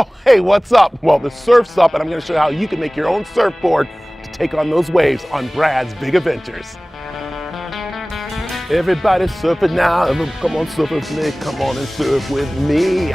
Oh, hey, what's up? Well, the surf's up, and I'm going to show you how you can make your own surfboard to take on those waves on Brad's Big Adventures. Everybody's surfing now. Come on, surf with me. Come on and surf with me.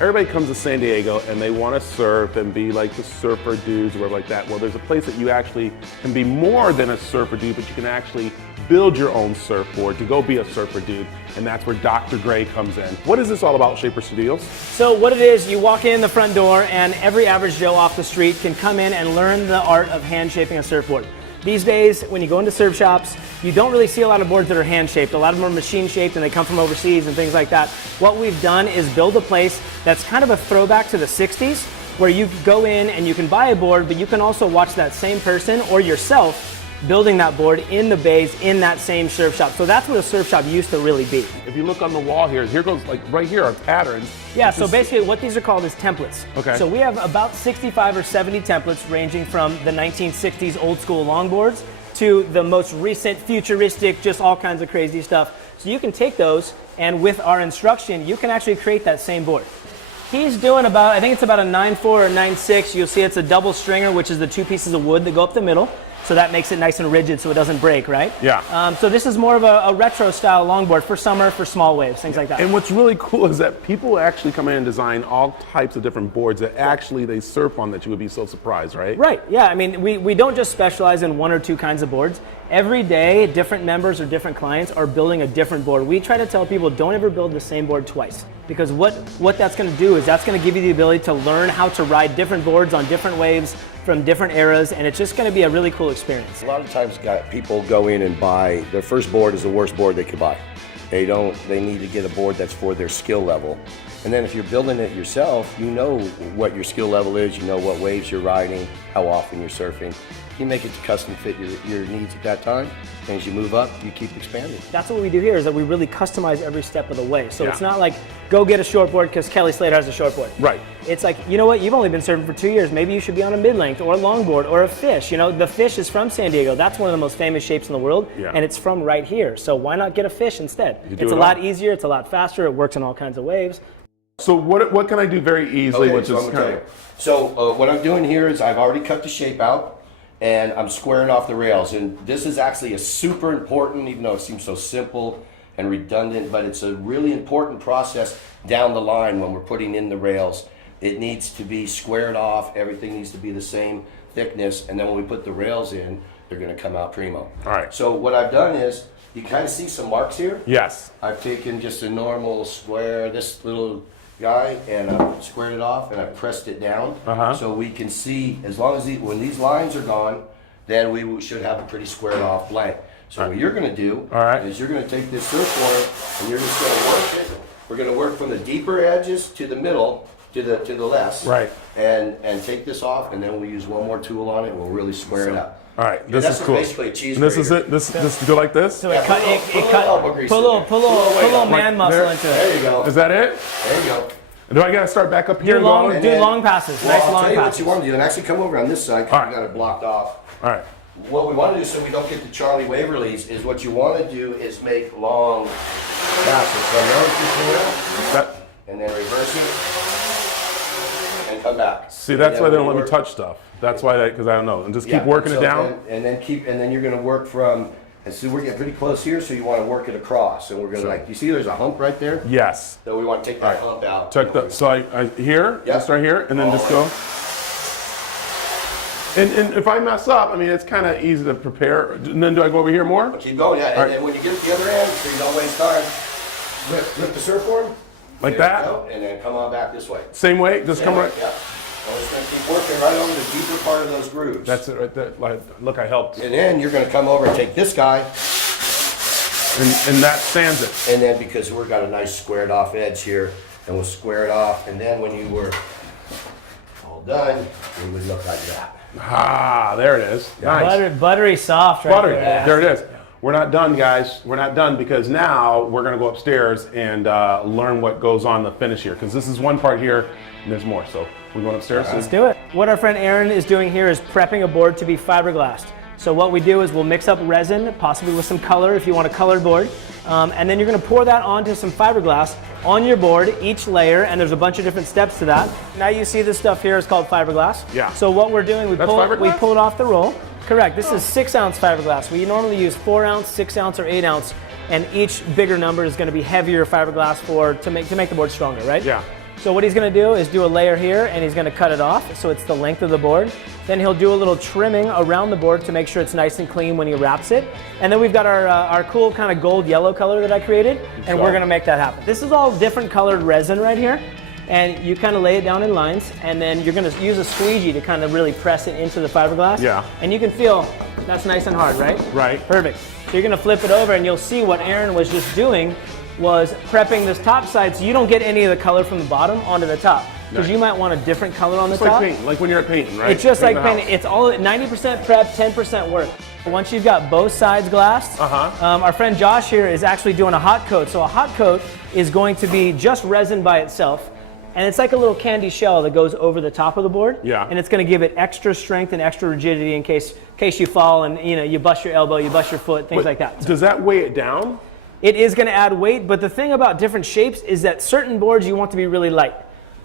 Everybody comes to San Diego and they want to surf and be like the surfer dudes or whatever like that. Well, there's a place that you actually can be more than a surfer dude, but you can actually build your own surfboard to go be a surfer dude, and that's where Dr. Gray comes in. What is this all about, Shaper Studios? So what it is, you walk in the front door and every average Joe off the street can come in and learn the art of hand shaping a surfboard. These days, when you go into surf shops, you don't really see a lot of boards that are hand-shaped. A lot of them are machine-shaped and they come from overseas and things like that. What we've done is build a place that's kind of a throwback to the 60s, where you go in and you can buy a board, but you can also watch that same person or yourself building that board in the bays in that same surf shop. So that's what a surf shop used to really be. If you look on the wall here goes, like right here are patterns. Yeah, so basically what these are called is templates. Okay. So we have about 65 or 70 templates ranging from the 1960s old school longboards to the most recent futuristic, just all kinds of crazy stuff. So you can take those, and with our instruction, you can actually create that same board. He's doing about, I think it's about a 9.4 or 9.6. You'll see it's a double stringer, which is the two pieces of wood that go up the middle. So that makes it nice and rigid so it doesn't break, right? Yeah. So this is more of a retro style longboard for summer, for small waves, things like that. And what's really cool is that people actually come in and design all types of different boards that actually they surf on, that you would be so surprised, right? Right, yeah. I mean, we don't just specialize in one or two kinds of boards. Every day, different members or different clients are building a different board. We try to tell people, don't ever build the same board twice. Because what that's going to do is that's going to give you the ability to learn how to ride different boards on different waves from different eras, and it's just going to be a really cool experience. A lot of times people go in and buy, their first board is the worst board they could buy. They need to get a board that's for their skill level. And then if you're building it yourself, you know what your skill level is, you know what waves you're riding, how often you're surfing. You make it to custom fit your needs at that time, and as you move up, you keep expanding. That's what we do here, is that we really customize every step of the way. So It's not like, go get a shortboard because Kelly Slater has a shortboard. Right. It's like, you know what, you've only been surfing for 2 years, maybe you should be on a mid-length or a longboard or a fish. You know, the fish is from San Diego. That's one of the most famous shapes in the world, and it's from right here. So why not get a fish instead? It's a lot easier, it's a lot faster, it works in all kinds of waves. So what can I do very easily, what I'm doing here is I've already cut the shape out, and I'm squaring off the rails. And this is actually a super important, even though it seems so simple and redundant, but it's a really important process down the line when we're putting in the rails. It needs to be squared off, everything needs to be the same thickness, and then when we put the rails in, they're gonna come out primo. All right. So what I've done is, you kind of see some marks here? Yes. I've taken just a normal square, this little guy, and I squared it off and I pressed it down, so we can see, as long as when these lines are gone, then we should have a pretty squared off blank. So what you're going to do is you're going to take this surfboard and you're just going to work it. We're going to work from the deeper edges to the middle, to the left, right, and take this off, and then we'll use one more tool on it and we'll really square it up. All right, this is cool. Basically a cheese and this grater. is it. This go like this. So it cut. Put a little man muscle into it. There you go. Is that it? There you go. Do I gotta start back up here? Do long passes. Well, Nice I'll long tell you passes. what you want to do, and actually come over on this side because we got it blocked off. All right. What we want to do so we don't get the Charlie Waverleys is what you want to do is make long passes. So and then reverse it and come back. See, that's why they don't let me touch stuff. That's why, because I don't know, and just keep working it down. And then you're going to work from. And so we're getting pretty close here, so you want to work it across. And we're going to you see there's a hump right there? Yes. So we want to take that hump out. Check that. So I here, just right here, and then just go. And if I mess up, I mean, it's kind of easy to prepare. And then do I go over here more? Keep going, yeah. And then when you get to the other end, so you don't waste time, lift the surfboard. Like that? And then come on back this way. Same way? Just come right? Yeah. We're just going to keep working right over the deeper part of those grooves. That's it right there. Like, look, I helped. And then you're going to come over and take this guy. And that sands it. And then because we've got a nice squared off edge here, and we'll square it off. And then when you were all done, it would look like that. Ah, there it is. Nice. Buttery soft right Buttery. there. There it is. We're not done, guys. We're not done because now we're going to go upstairs and learn what goes on the finish here. Because this is one part here, and there's more. So we're going upstairs. Let's do it. What our friend Aaron is doing here is prepping a board to be fiberglassed. So what we do is we'll mix up resin, possibly with some color if you want a colored board, and then you're going to pour that onto some fiberglass on your board, each layer, and there's a bunch of different steps to that. Now you see this stuff here is called fiberglass. Yeah. So what we're doing, we pull it off the roll. Correct. This is 6-ounce fiberglass. We normally use 4-ounce, 6-ounce, or 8-ounce, and each bigger number is going to be heavier fiberglass to make the board stronger, right? Yeah. So what he's going to do is do a layer here, and he's going to cut it off so it's the length of the board. Then he'll do a little trimming around the board to make sure it's nice and clean when he wraps it. And then we've got our cool kind of gold yellow color that I created, and we're going to make that happen. This is all different colored resin right here, and you kind of lay it down in lines, and then you're going to use a squeegee to kind of really press it into the fiberglass. Yeah. And you can feel that's nice and hard, right? Right. Perfect. So you're going to flip it over, and you'll see what Aaron was just doing was prepping this top side so you don't get any of the color from the bottom onto the top. Because you might want a different color on the top. Like painting, like when you're painting, right? It's just like painting. It's all 90% prep, 10% work. Once you've got both sides glassed, our friend Josh here is actually doing a hot coat. So a hot coat is going to be just resin by itself. And it's like a little candy shell that goes over the top of the board. Yeah. And it's going to give it extra strength and extra rigidity in case you fall and you bust your elbow, you bust your foot, things like that. So does that weigh it down? it is going to add weight, but the thing about different shapes is that certain boards you want to be really light.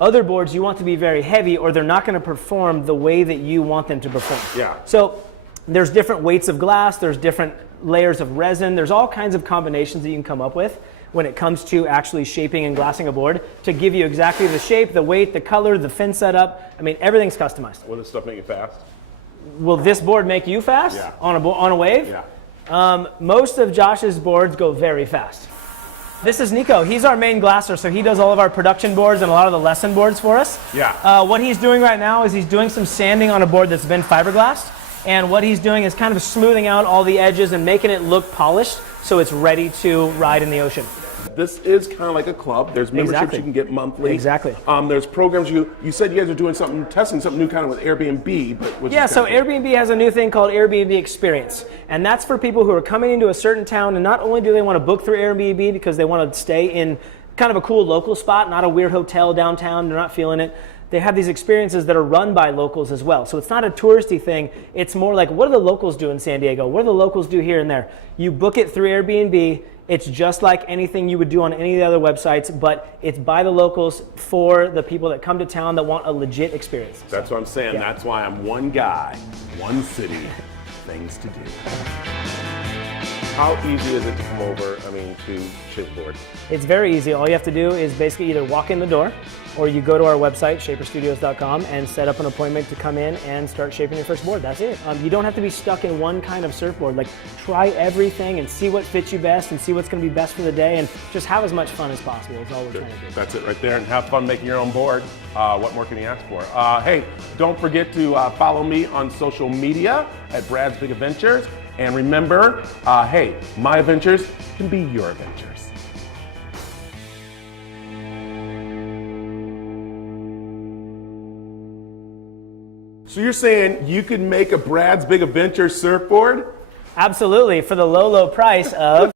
Other boards you want to be very heavy, or they're not going to perform the way that you want them to perform. Yeah. So there's different weights of glass, there's different layers of resin, there's all kinds of combinations that you can come up with when it comes to actually shaping and glassing a board to give you exactly the shape, the weight, the color, the fin setup. I mean, everything's customized. Will this stuff make you fast? Will this board make you fast? Yeah. On a wave? Yeah. Most of Josh's boards go very fast. This is Nico. He's our main glasser, so he does all of our production boards and a lot of the lesson boards for us. Yeah. What he's doing right now is he's doing some sanding on a board that's been fiberglassed, and what he's doing is kind of smoothing out all the edges and making it look polished so it's ready to ride in the ocean. This is kind of like a club. There's memberships you can get monthly. Exactly. There's programs you said you guys are doing something, testing something new kind of with Airbnb. But yeah, so Airbnb has a new thing called Airbnb Experience. And that's for people who are coming into a certain town, and not only do they want to book through Airbnb because they want to stay in kind of a cool local spot, not a weird hotel downtown, they're not feeling it. They have these experiences that are run by locals as well. So it's not a touristy thing. It's more like, what do the locals do in San Diego? What do the locals do here and there? You book it through Airbnb. It's just like anything you would do on any of the other websites, but it's by the locals for the people that come to town that want a legit experience. That's what I'm saying. Yeah. That's why I'm one guy, one city, things to do. How easy is it to come over, to Surfboard? It's very easy. All you have to do is basically either walk in the door, or you go to our website, shaperstudios.com, and set up an appointment to come in and start shaping your first board. That's it. You don't have to be stuck in one kind of surfboard. Like, try everything and see what fits you best and see what's going to be best for the day, and just have as much fun as possible is all we're trying to do. That's it right there, and have fun making your own board. What more can you ask for? Hey, don't forget to follow me on social media at Brad's Big Adventures. And remember, hey, my adventures can be your adventures. So you're saying you could make a Brad's Big Adventure surfboard? Absolutely, for the low, low price of